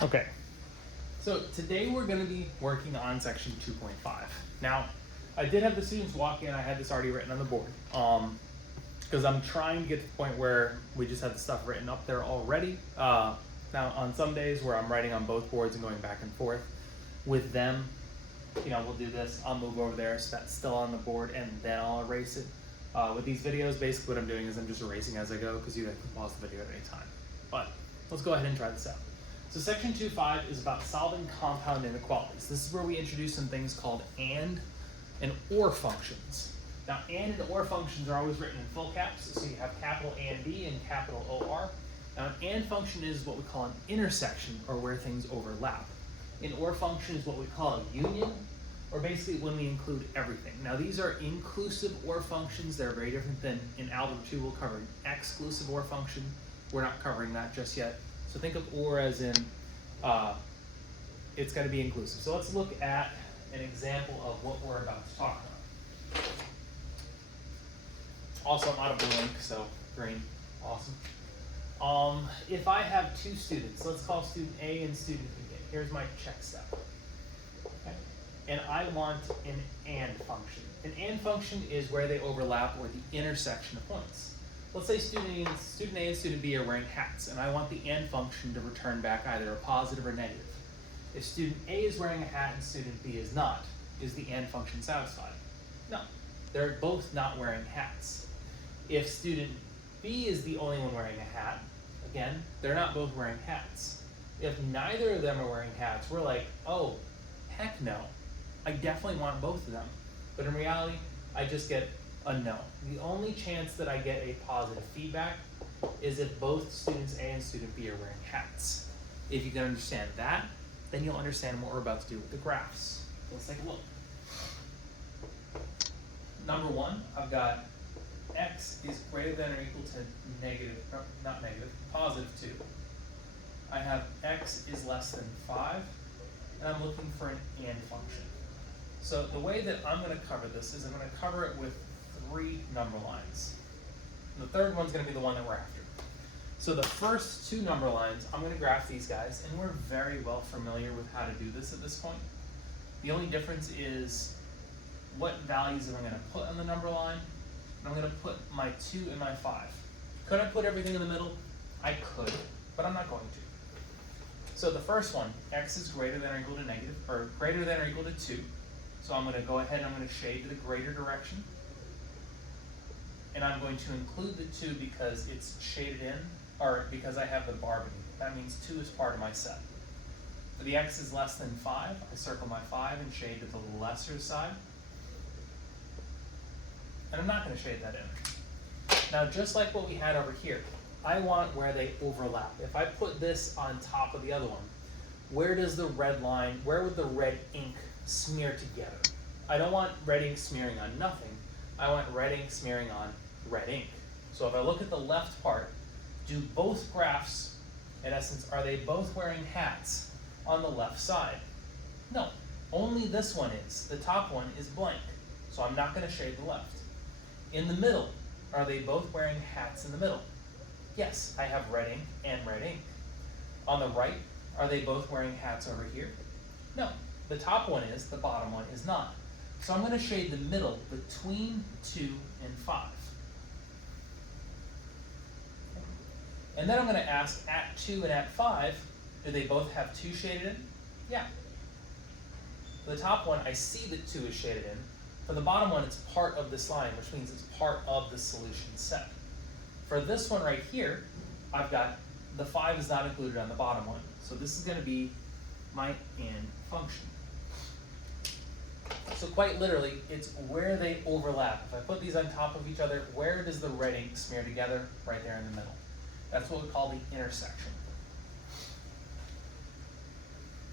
Okay, so today we're going to be working on section 2.5. Now, I did have the students walk in. I had this already written on the board because I'm trying to get to the point where we just have the stuff written up there already. Now, on some days where I'm writing on both boards and going back and forth with them, we'll do this. I'll move over there so that's still on the board and then I'll erase it. With these videos, basically what I'm doing is I'm just erasing as I go because you guys can pause the video at any time. But let's go ahead and try this out. So section 2.5 is about solving compound inequalities. This is where we introduce some things called and or functions. Now, and or functions are always written in full caps, so you have capital and B and capital OR. Now, an and function is what we call an intersection, or where things overlap. An or function is what we call a union, or basically when we include everything. Now, these are inclusive or functions. They're very different than in Algebra 2, we'll cover an exclusive or function. We're not covering that just yet. So think of or as in, it's got to be inclusive. So let's look at an example of what we're about to talk about. Also, I'm out of blue ink, so green, awesome. If I have two students, let's call student A and student B. Here's my check step. Okay. And I want an and function. An and function is where they overlap or the intersection of points. Let's say student A and student B are wearing hats, and I want the and function to return back either a positive or negative. If student A is wearing a hat and student B is not, is the and function satisfied? No, they're both not wearing hats. If student B is the only one wearing a hat, again, they're not both wearing hats. If neither of them are wearing hats, we're like, oh, heck no. I definitely want both of them. But in reality, I just get a no. The only chance that I get a positive feedback is if both students A and student B are wearing hats. If you can understand that, then you'll understand what we're about to do with the graphs. Let's take a look. Number one, I've got x is greater than or equal to negative, not negative, positive 2. I have x is less than 5, and I'm looking for an and function. So the way that I'm going to cover this is I'm going to cover it with 3 number lines. And the third one's going to be the one that we're after. So the first 2 number lines, I'm going to graph these guys, and we're very well familiar with how to do this at this point. The only difference is what values am I going to put on the number line. I'm going to put my 2 and my 5. Could I put everything in the middle? I could, but I'm not going to. So the first one, x is greater than or equal to negative, or greater than or equal to 2. So I'm going to go ahead and I'm going to shade to the greater direction. And I'm going to include the 2 because it's shaded in, or because I have the bar beneath it. That means 2 is part of my set. For the x is less than 5, I circle my 5 and shade to the lesser side. And I'm not going to shade that in. Now, just like what we had over here, I want where they overlap. If I put this on top of the other one, where does the red line, where would the red ink smear together? I don't want red ink smearing on nothing. I want red ink smearing on red ink. So if I look at the left part, do both graphs, in essence, are they both wearing hats on the left side? No, only this one is. The top one is blank, so I'm not going to shade the left. In the middle, are they both wearing hats in the middle? Yes, I have red ink and red ink. On the right, are they both wearing hats over here? No, the top one is, the bottom one is not. So I'm going to shade the middle between 2 and 5. And then I'm going to ask at 2 and at 5, do they both have 2 shaded in? Yeah. For the top one, I see that 2 is shaded in. For the bottom one, it's part of this line, which means it's part of the solution set. For this one right here, I've got the 5 is not included on the bottom one. So this is going to be my and function. So quite literally, it's where they overlap. If I put these on top of each other, where does the red ink smear together? Right there in the middle. That's what we call the intersection.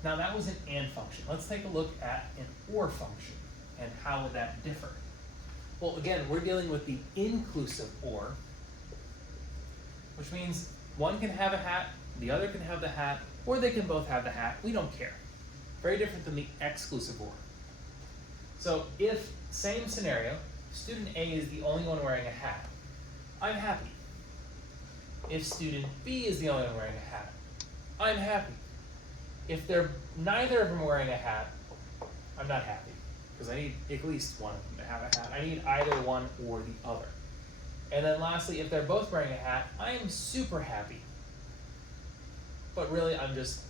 Now that was an and function. Let's take a look at an or function. And how would that differ? Well, again, we're dealing with the inclusive or, which means one can have a hat, the other can have the hat, or they can both have the hat. We don't care. Very different than the exclusive or. So if, same scenario, student A is the only one wearing a hat, I'm happy. If student B is the only one wearing a hat, I'm happy. If they're neither of them wearing a hat, I'm not happy, because I need at least one of them to have a hat. I need either one or the other. And then lastly, if they're both wearing a hat, I am super happy. But really, I'm just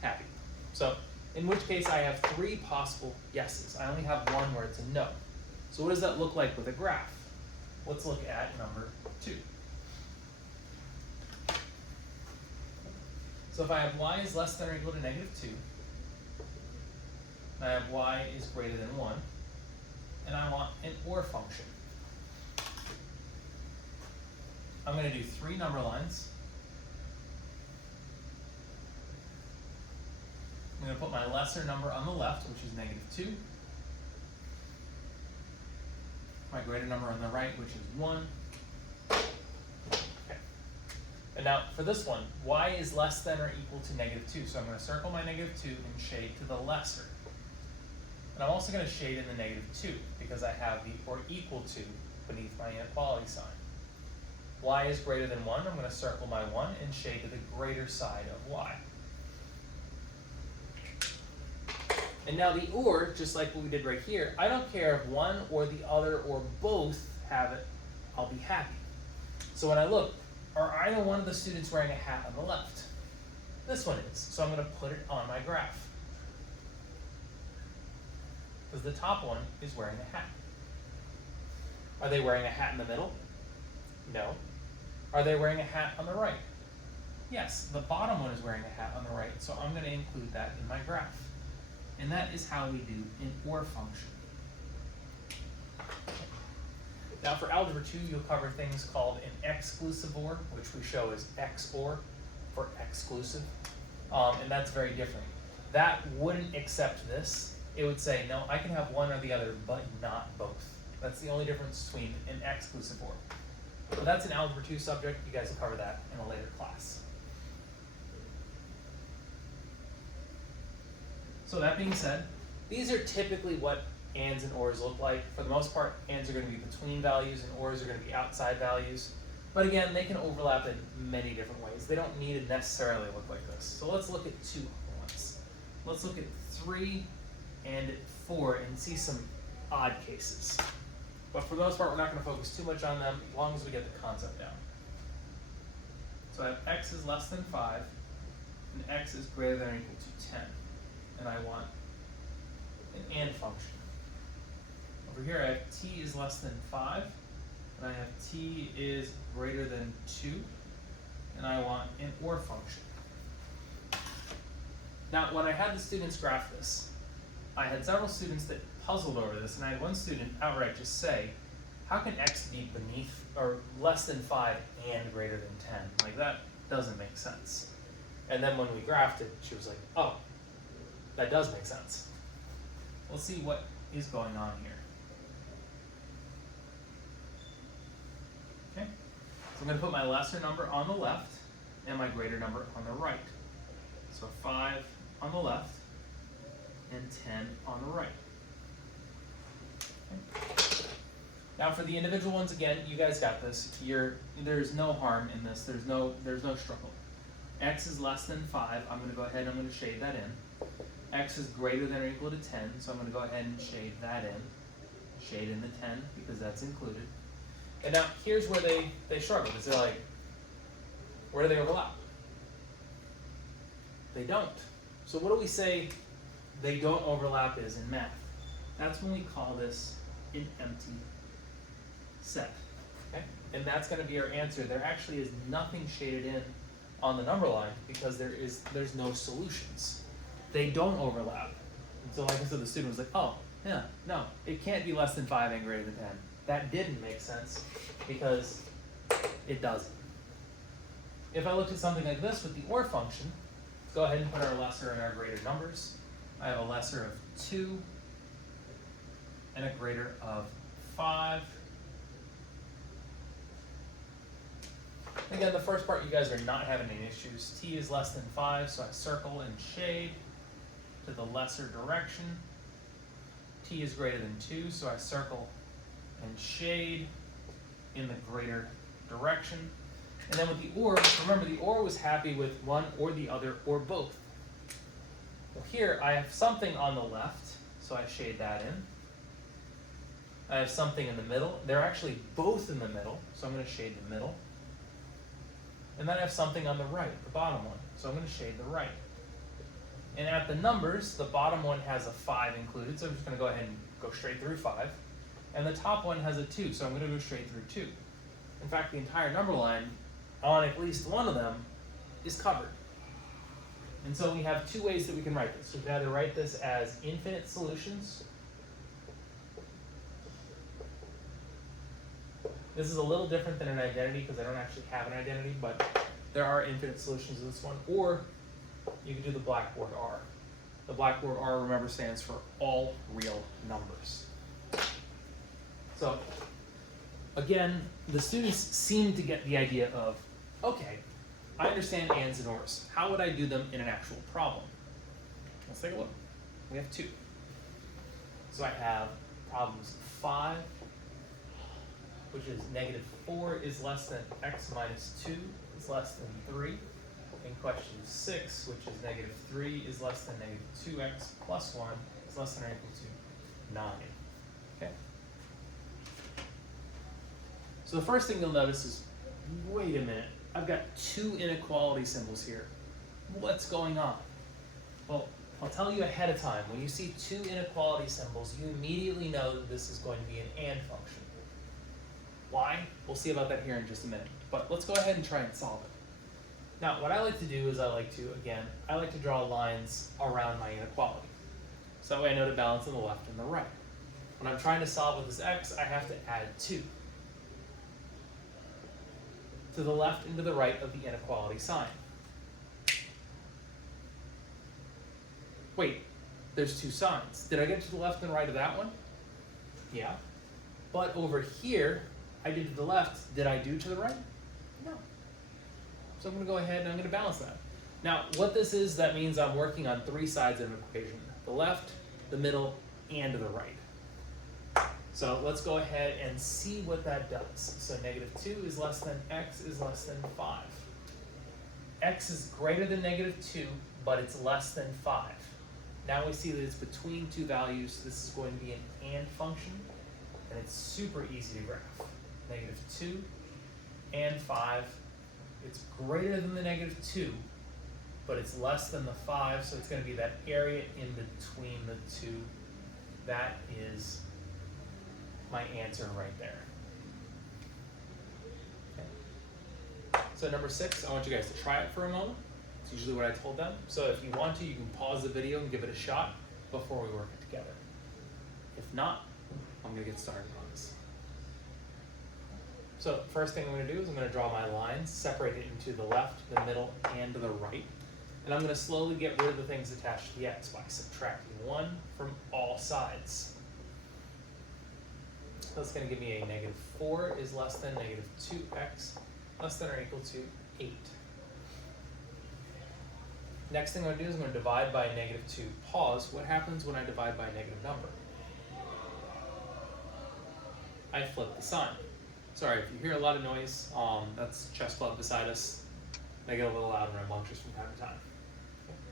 happy. So, in which case I have 3 possible yeses. I only have one where it's a no. So what does that look like with a graph? Let's look at number 2. So if I have y is less than or equal to -2, and I have y is greater than 1, and I want an OR function. I'm going to do 3 number lines. I'm going to put my lesser number on the left, which is -2. My greater number on the right, which is 1. Okay. And now for this one, y is less than or equal to -2. So I'm going to circle my -2 and shade to the lesser. And I'm also going to shade in the -2 because I have the or equal to beneath my inequality sign. Y is greater than 1, I'm going to circle my 1 and shade to the greater side of y. And now the OR, just like what we did right here, I don't care if one or the other or both have it, I'll be happy. So when I look, are either one of the students wearing a hat on the left? This one is, so I'm going to put it on my graph. Because the top one is wearing a hat. Are they wearing a hat in the middle? No. Are they wearing a hat on the right? Yes, the bottom one is wearing a hat on the right, so I'm going to include that in my graph. And that is how we do an OR function. Now for Algebra 2, you'll cover things called an exclusive OR, which we show as XOR for exclusive. And that's very different. That wouldn't accept this. It would say, no, I can have one or the other, but not both. That's the only difference between an exclusive OR. But that's an Algebra 2 subject. You guys will cover that in a later class. So that being said, these are typically what ANDs and ORs look like. For the most part, ANDs are going to be between values and ORs are going to be outside values. But again, they can overlap in many different ways. They don't need to necessarily look like this. So let's look at 2 at once. Let's look at 3 and 4 and see some odd cases. But for the most part, we're not going to focus too much on them as long as we get the concept down. So I have x is less than 5 and x is greater than or equal to 10. And I want an AND function. Over here I have t is less than 5, and I have t is greater than 2, and I want an OR function. Now when I had the students graph this, I had several students that puzzled over this, and I had one student outright just say, how can x be beneath or less than 5 and greater than 10? Like that doesn't make sense. And then when we graphed it, she was like, oh, that does make sense. Let's see what is going on here. Okay, so I'm going to put my lesser number on the left and my greater number on the right. So 5 on the left and 10 on the right. Okay. Now for the individual ones, again, you guys got this. There's no harm in this. There's no struggle. X is less than 5. I'm going to go ahead and I'm going to shade that in. X is greater than or equal to 10, so I'm going to go ahead and shade that in. Shade in the 10 because that's included. And now here's where they struggle, because they're like, where do they overlap? They don't. So what do we say they don't overlap is in math? That's when we call this an empty set. Okay? And that's going to be our answer. There actually is nothing shaded in on the number line because there's no solutions. They don't overlap. And so like I said, the student was like, oh, yeah, no, it can't be less than 5 and greater than 10. That didn't make sense because it doesn't. If I looked at something like this with the OR function, let's go ahead and put our lesser and our greater numbers. I have a lesser of 2 and a greater of 5. Again, the first part you guys are not having any issues. T is less than 5, so I circle and shade to the lesser direction. T is greater than 2, so I circle and shade in the greater direction. And then with the OR, remember the OR was happy with one or the other or both. Well, here I have something on the left, so I shade that in. I have something in the middle. They're actually both in the middle, so I'm going to shade the middle. And then I have something on the right, the bottom one, so I'm going to shade the right. And at the numbers, the bottom one has a 5 included, so I'm just going to go ahead and go straight through 5. And the top one has a 2, so I'm going to go straight through 2. In fact, the entire number line on at least one of them is covered. And so we have two ways that we can write this. We can either write this as infinite solutions. This is a little different than an identity because I don't actually have an identity, but there are infinite solutions to this one. Or you can do the blackboard R. The blackboard R, remember, stands for all real numbers. So again, the students seem to get the idea of, okay, I understand ands and ors. How would I do them in an actual problem? Let's take a look. We have 2. So I have problems 5, which is -4 is less than x minus 2 is less than 3. And question 6, which is -3 is less than -2x plus 1 is less than or equal to 9. Okay. So the first thing you'll notice is, wait a minute, I've got 2 inequality symbols here. What's going on? Well, I'll tell you ahead of time. When you see 2 inequality symbols, you immediately know that this is going to be an AND function. Why? We'll see about that here in just a minute. But let's go ahead and try and solve it. Now, what I like to do is I like to draw lines around my inequality. So that way I know to balance on the left and the right. When I'm trying to solve with this x, I have to add 2 to the left and to the right of the inequality sign. Wait, there's 2 signs. Did I get to the left and right of that one? Yeah. But over here, I did to the left. Did I do to the right? No. So I'm going to go ahead and I'm going to balance that. Now, what this is, that means I'm working on 3 sides of an equation. The left, the middle, and the right. So let's go ahead and see what that does. So -2 is less than x is less than 5. X is greater than -2, but it's less than 5. Now we see that it's between 2 values. This is going to be an AND function, and it's super easy to graph. -2 and 5. It's greater than the -2, but it's less than the 5, so it's going to be that area in between the 2. That is my answer right there. Okay. So number 6, I want you guys to try it for a moment. It's usually what I told them. So if you want to, you can pause the video and give it a shot before we work it together. If not, I'm going to get started on this. So first thing I'm going to do is I'm going to draw my lines, separate it into the left, the middle, and the right. And I'm going to slowly get rid of the things attached to the x by subtracting 1 from all sides. So that's going to give me a -4 is less than -2x less than or equal to 8. Next thing I'm going to do is I'm going to divide by a -2. Pause. What happens when I divide by a negative number? I flip the sign. Sorry, if you hear a lot of noise, that's chess club beside us. They get a little loud and rambunctious from time to time.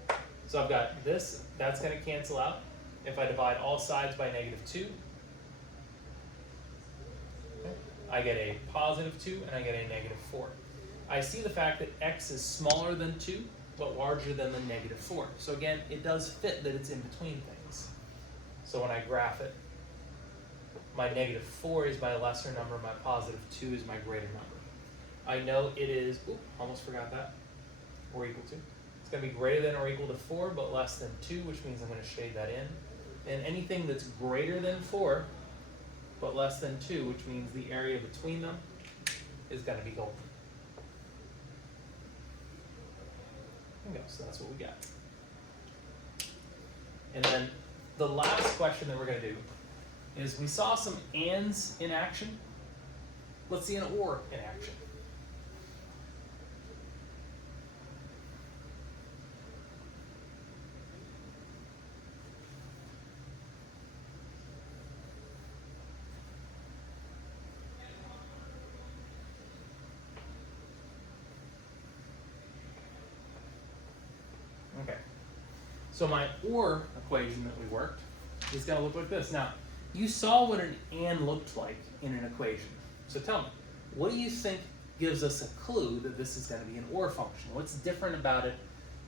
Okay. So I've got this, that's going to cancel out. If I divide all sides by -2, okay, I get a +2 and I get a -4. I see the fact that x is smaller than 2, but larger than the -4. So again, it does fit that it's in between things. So when I graph it, my -4 is my lesser number, my +2 is my greater number. I know it is, almost forgot that, or equal to. It's going to be greater than or equal to 4, but less than 2, which means I'm going to shade that in. And anything that's greater than 4, but less than 2, which means the area between them is going to be golden. There we go, so that's what we got. And then the last question that we're going to do is we saw some ands in action. Let's see an or in action. Okay. So my or equation that we worked is going to look like this. Now, you saw what an and looked like in an equation. So tell me, what do you think gives us a clue that this is going to be an or function? What's different about it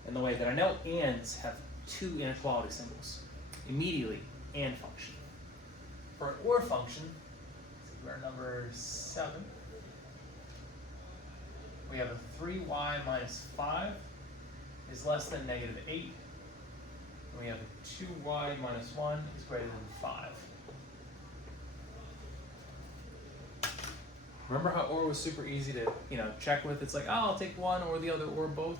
in the way that I know ands have two inequality symbols? Immediately, and function. For an or function, we're number 7. We have a 3y minus 5 is less than negative 8. And we have a 2y minus 1 is greater than 5. Remember how or was super easy to check with? It's like, oh, I'll take one or the other or both.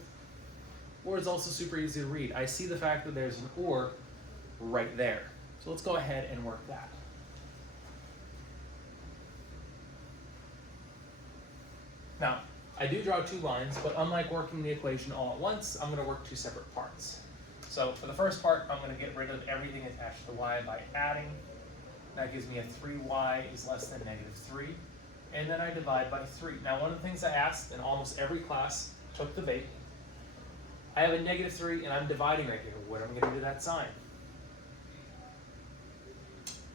Or is also super easy to read. I see the fact that there's an or right there. So let's go ahead and work that. Now, I do draw 2 lines, but unlike working the equation all at once, I'm going to work 2 separate parts. So for the first part, I'm going to get rid of everything attached to the y by adding. That gives me a 3y is less than negative 3. And then I divide by 3. Now, one of the things I asked in almost every class took the bait. I have a negative 3 and I'm dividing right here. What am I going to do to that sign?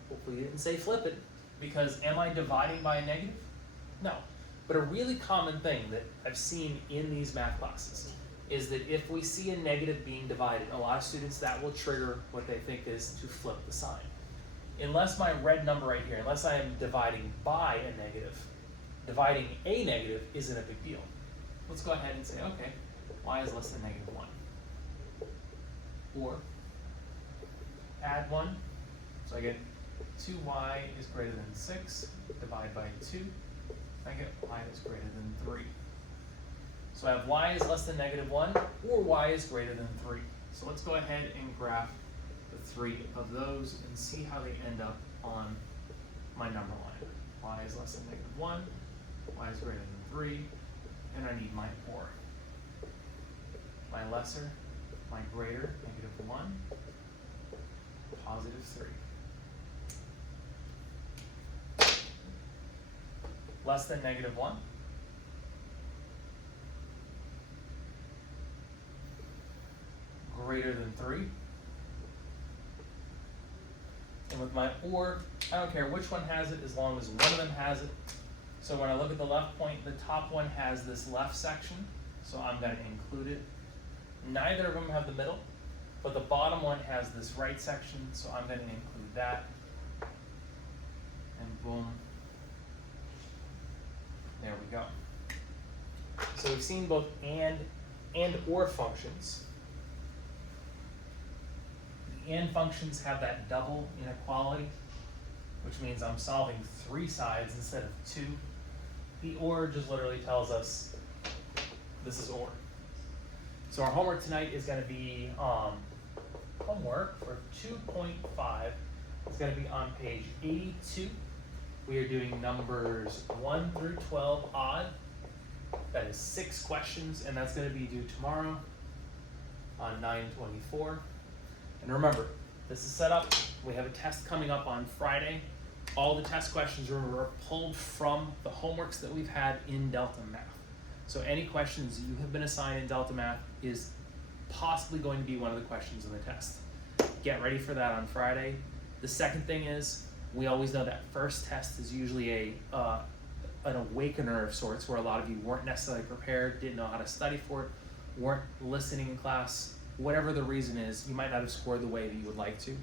Hopefully you didn't say flip it, because am I dividing by a negative? No. But a really common thing that I've seen in these math classes is that if we see a negative being divided, a lot of students, that will trigger what they think is to flip the sign. Unless my red number right here, unless I am dividing by a negative, dividing a negative isn't a big deal. Let's go ahead and say, okay, y is less than negative 1. Or add 1, so I get 2y is greater than 6, divide by 2, I get y is greater than 3. So I have y is less than negative 1, or y is greater than 3. So let's go ahead and graph the 3 of those and see how they end up on my number line. Y is less than negative 1, y is greater than 3, and I need my or. My lesser, my greater, negative 1, positive 3. Less than negative 1. Greater than 3. And with my or, I don't care which one has it as long as one of them has it. So when I look at the left point, the top one has this left section, so I'm going to include it. Neither of them have the middle, but the bottom one has this right section, so I'm going to include that. And boom. There we go. So we've seen both and or functions. The and functions have that double inequality, which means I'm solving 3 sides instead of 2. The or just literally tells us this is or. So our homework tonight is going to be homework for 2.5. It's going to be on page 82. We are doing numbers 1 through 12 odd. That is 6 questions, and that's going to be due tomorrow on 9/24. And remember, this is set up. We have a test coming up on Friday. All the test questions are pulled from the homeworks that we've had in Delta Math. So any questions you have been assigned in Delta Math is possibly going to be one of the questions in the test. Get ready for that on Friday. The second thing is, we always know that first test is usually an awakener of sorts, where a lot of you weren't necessarily prepared, didn't know how to study for it, weren't listening in class. Whatever the reason is, you might not have scored the way that you would like to.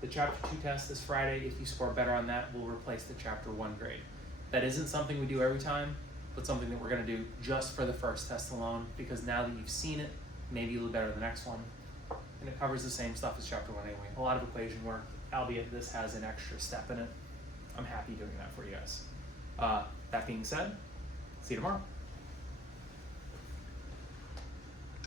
The Chapter 2 test this Friday, if you score better on that, will replace the Chapter 1 grade. That isn't something we do every time, but something that we're going to do just for the first test alone, because now that you've seen it, maybe you'll do better the next one. And it covers the same stuff as Chapter 1 anyway. A lot of equation work, albeit this has an extra step in it. I'm happy doing that for you guys. That being said, see you tomorrow.